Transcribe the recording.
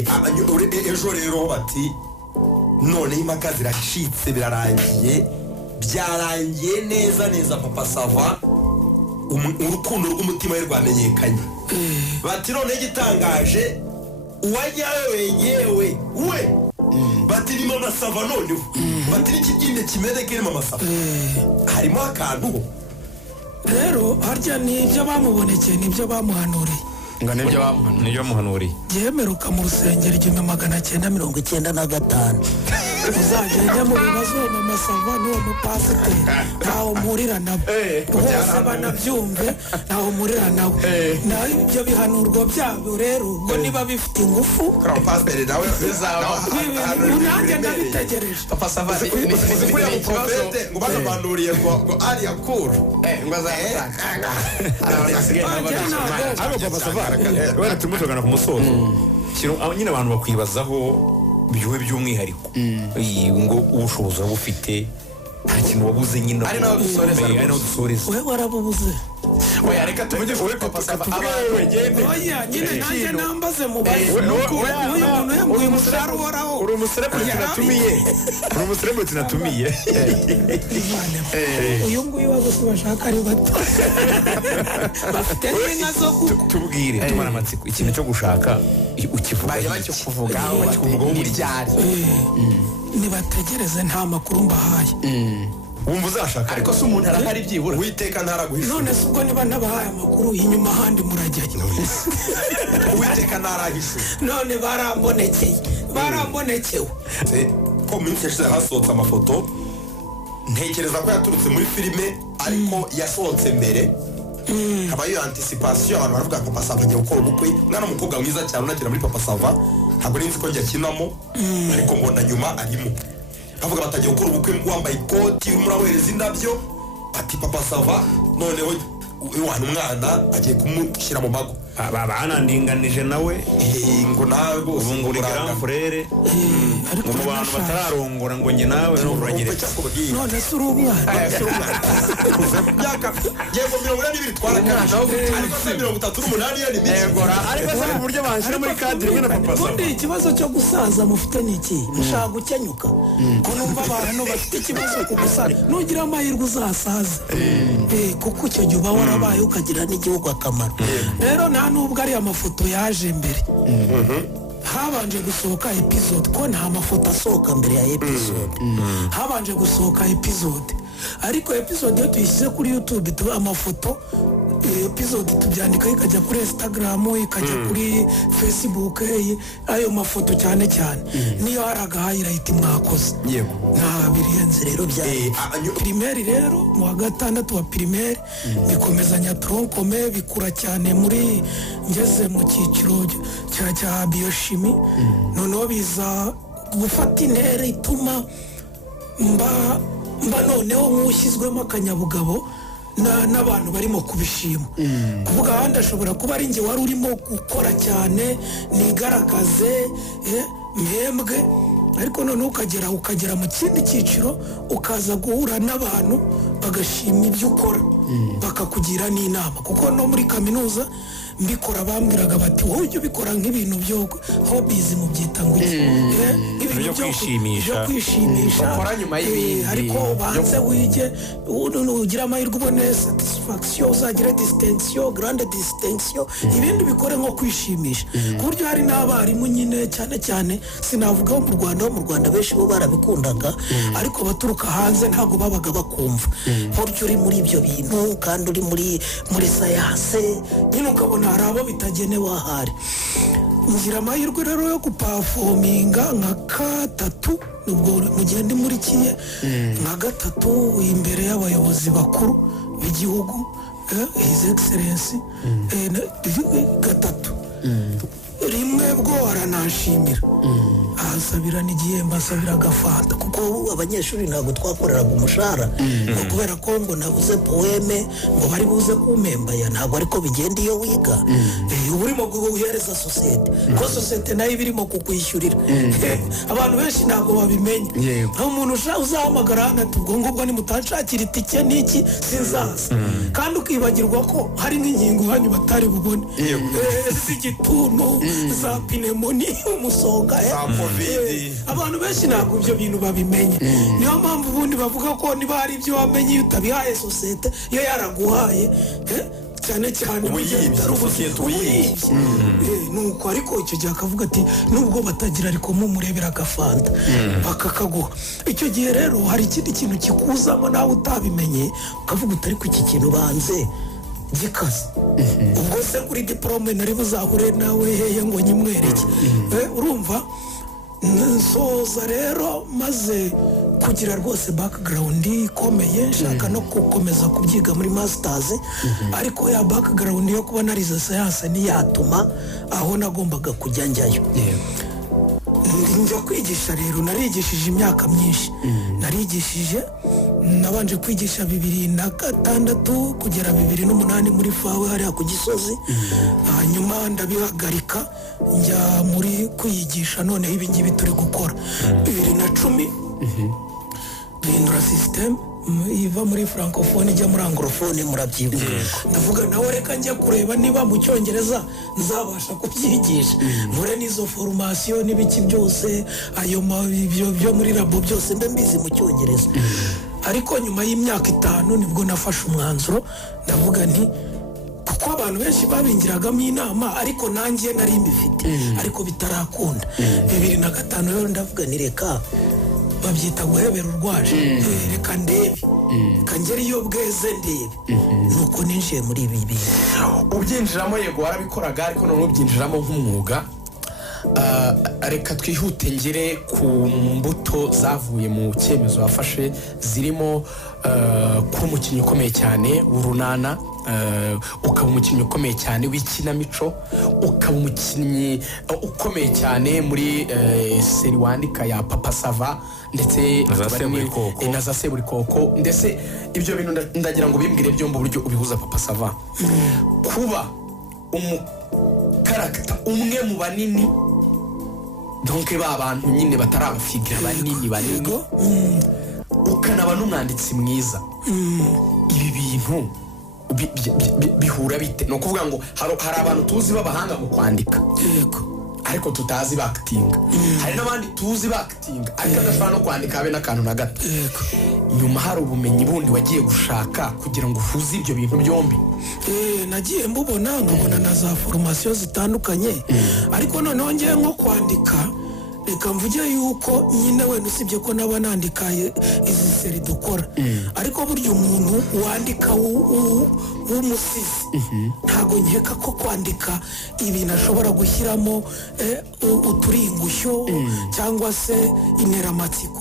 ejo rero bati none impaka zirashitse birarangiye byarangiye neza papa sava urukundo rw'umutima we rwamenyekanye bati none igitangaje uwajyawe yewe we bati ni mama sava none bati n'ikibyinde kimeze kiri mama sava harimo akantu rero harya nibyo bamubonekeye nibyo bamuhanuriye ngo nibyo bamuhanuriye yemeruka mu rusengero 1995 uzagenda mu bibazo mama sava n'uwo mupasiteri ntaho mpurira nabo bose banabyumve ntaho mpurira nabo naho ibyo bihanurwa byabo rero ngo niba bifite ingufu pasiteri nawe nanjye ndabitegereje papa sava uzi ko yamuprofete ngo banabanuriye ngo ari akuru ngo azatanga papa sava wera tumutogana ku musozo nyine abantu bakwibazaho biwe by'umwihariko ngo ubushobozi bufite nta kintu wabuze nyine ari nawe dusoreza we warabubuze oya reka tuvuge wowe papa sava abawe gende oya nyine nanjye nambaze mu bazi uyu muntu yambuye umusaruro uhoraho uri umuserebutsi natumiye uyu nguyu wabose bashaka ari bato bafite n'inka zo tubwire tumara amatsiko ikintu cyo gushaka ukivugaho muri ryari nibategereze nta makuru mbahaye wumva uzashaka ariko se umuntu arahari byibura Uwiteka ntaraguhisha none se ubwo niba nabahaye amakuru inyuma ahandi murajyayo Uwiteka ntarahisha none barambonekewe ko mu minsi yashize hasohotse amafoto ntekereza ko yaturutse muri filime ariko yasohotse mbere haba iyo anticipation abantu baravuga papa sava agiye gukora ubukwe mwana umukobwa mwiza cyane unagera muri papa sava ntabwo nzi ko njya kinamo ariko mbona nyuma arimo bavuga batagiye gukora ubukwe wambaye ikoti urimo urahereza indabyo ati papa sava noneho umwana agiye kumushyira mu mago banandinganije nawe ngo nawe rwose uri grand frere mu bantu batararongora ngo njye nawe n'uragire none se uri umwana myaka yego 42 twarakana ariko se 38 yari mike ariko se mu buryo banshira muri cadre mwe na papa sava ubundi ikibazo cyo gusaza mufite niki mushaka gukenyuka ko numva abantu bafite ikibazo ku gusaza nugira amahirwe uzasaza kuko icyo gihe uba warabaye ukagira n'igihugu akamaro rero nubwo ari amafoto yaje mbere habanje gusohoka episode ko nta mafoto asohoka mbere ya episode habanje gusohoka episode ariko episode yo tuyishyize kuri YouTube tuba amafoto episode tubyandika ikajya kuri Instagram ikajya kuri Facebook ayo mafoto cyane niyo haraga highlight mwakoze yego nta birenze rero bya primaire rero mu wa gatandatu wa primaire bikomezanya tronkome bikura cyane muri ngeze mu cyiciro cya biochimie noneho biza gufata intera ituma mba noneho nk'ushyizwemo akanyabugabo n'abantu barimo kubishima kuvuga ahandi ashobora kuba ari njye wari urimo gukora cyane nigaragaze mpembwe ariko noneho ukagera mu kindi cyiciro ukaza guhura n'abantu bagashima ibyo ukora bakakugira n'inama kuko no muri kaminuza mbikora bambwiraga bati wowe ujye ubikora nk'ibintu byo hobbies mu byita ngo ibintu byo kwishimisha bakora nyuma y'ibindi ariko banze wige ugira amahirwe ubone satisfaction uzagira distinction grande distinction ibindi bikore nko kwishimisha ku buryo hari n'abarimu nyine cyane sinavuga mu Rwanda benshi bo barabikundaga ariko baturuka hanze ntago babaga bakumva buryo uri muri ibyo bintu kandi uri muri science nyine ukabona hari abo bitagenewe ahari ngira amahirwe rero yo guperforminga nka gatatu ubwo mugende muri kiye nka gatatu imbere y'abayobozi bakuru b'igihugu his excellence gatatu rimwe bwo aranashimira ansabira n'igihembo, ansabira agafanta kuko abanyeshuri ntabwo twakoreraga umushahara ngo kubera ko ngo navuze poeme ngo bari buze kumpembaya, ntabwo ariko bigenda iyo wiga. Uba urimo guhereza sosiyete ko sosiyete nayo iba irimo kukwishyurira. Abantu benshi ntabwo babimenya. Aho umuntu uzahamagara hano ati ubwo ngubwo nimutanshakira itike n'iki sinzaza, kandi ukibagirwa ko hari n'ingingo iwanyu batari bubone z'igituntu, za pneumonia, umusonga, abantu benshi ntabwo ibyo bintu babimenye. Niyo mpamvu ubundi bavuga ko niba hari ibyo wamenye iyo utabihaye sosiyete, iyo yaraguhaye cyane cyane uyibye nuko. Ariko icyo gihe akavuga ati nubwo batagira ariko mumurebera agafanta bakakaguha. Icyo gihe rero hari ikindi kintu kikuzamo nawe utabimenye, ukavuga uti ariko iki kintu banze gikaze. Ubwo se kuri diplome nari buzahure nawe hehe ngo nyimwereke. Urumva, nsoza rero maze kugira rwose background ikomeye, nshaka no gukomeza kubyiga muri masters. Ariko ya background yo kuba narize science niyatuma aho nagombaga kujya njyayo. Njya kwigisha rero, narigishije imyaka myinshi. Narigishije, nabanje kwigisha 2006 kugera 2008 muri fawe hariya ku Gisozi. Hanyuma ndabihagarika njya muri kwigisha noneho ibingibi turi gukora 2010 bihindura system iva muri francophone ijya muri anglophone. Murabyibuka, ndavuga nawe reka njye kureba niba mu cyongereza nzabasha kubyigisha, nkore n'izo formation n'ibiki byose, ayo byo muri labo byose mbe mbizi mu cyongereza. Ariko nyuma y'imyaka 5 nibwo nafashe umwanzuro, ndavuga nti kuko abantu benshi babingiragamo inama ariko nanjye nari mbifite ariko bitarakunda. 2005 rero ndavuga ni reka babyita guhebera urwaje, reka ndebe kangera iyo bweze ndebe. Nuko ninjiye muri ibi bintu. Ubyinjiramo yego warabikoraga, ariko none ubyinjiramo nk'umwuga. Reka twihute ngere ku mbuto zavuye mu cyemezo wafashe, zirimo kuba umukinnyi ukomeye cyane w'urunana, ukaba umukinnyi ukomeye cyane w'ikinamico, ukaba umukinnyi ukomeye cyane muri seri wandika ya Papa Sava ndetse na za Seburikoko. Ndetse ibyo bintu ndagira ngo bimbwire byombi uburyo ubihuza Papa Sava. Kuba umukarakita umwe mu banini, donc ba bantu nyine batari abafigira banini, ukanaba n'umwanditsi mwiza, ibi bintu bihura bite? No kuvuga ngo hari abantu tuzi b'abahanga mu kwandika, ariko tutazi bakitinga. Hari n'abandi tuzi bakitinga ariko adashobora no kwandika habe n'akantu na gato. Nyuma hari ubumenyi bundi wagiye gushaka kugira ngo uhuze ibyo bintu byombi? Nagiye mbubona, nkabona na za formation zitandukanye. Ariko noneho ngiye nko kwandika, reka mvuge yuko nyine wenda usibye ko naba nandika izi seri dukora, ariko burya umuntu wandika w'umusizi ntabwo nkeka ko kwandika ibintu ashobora gushyiramo uturingushyo cyangwa se interamatsiko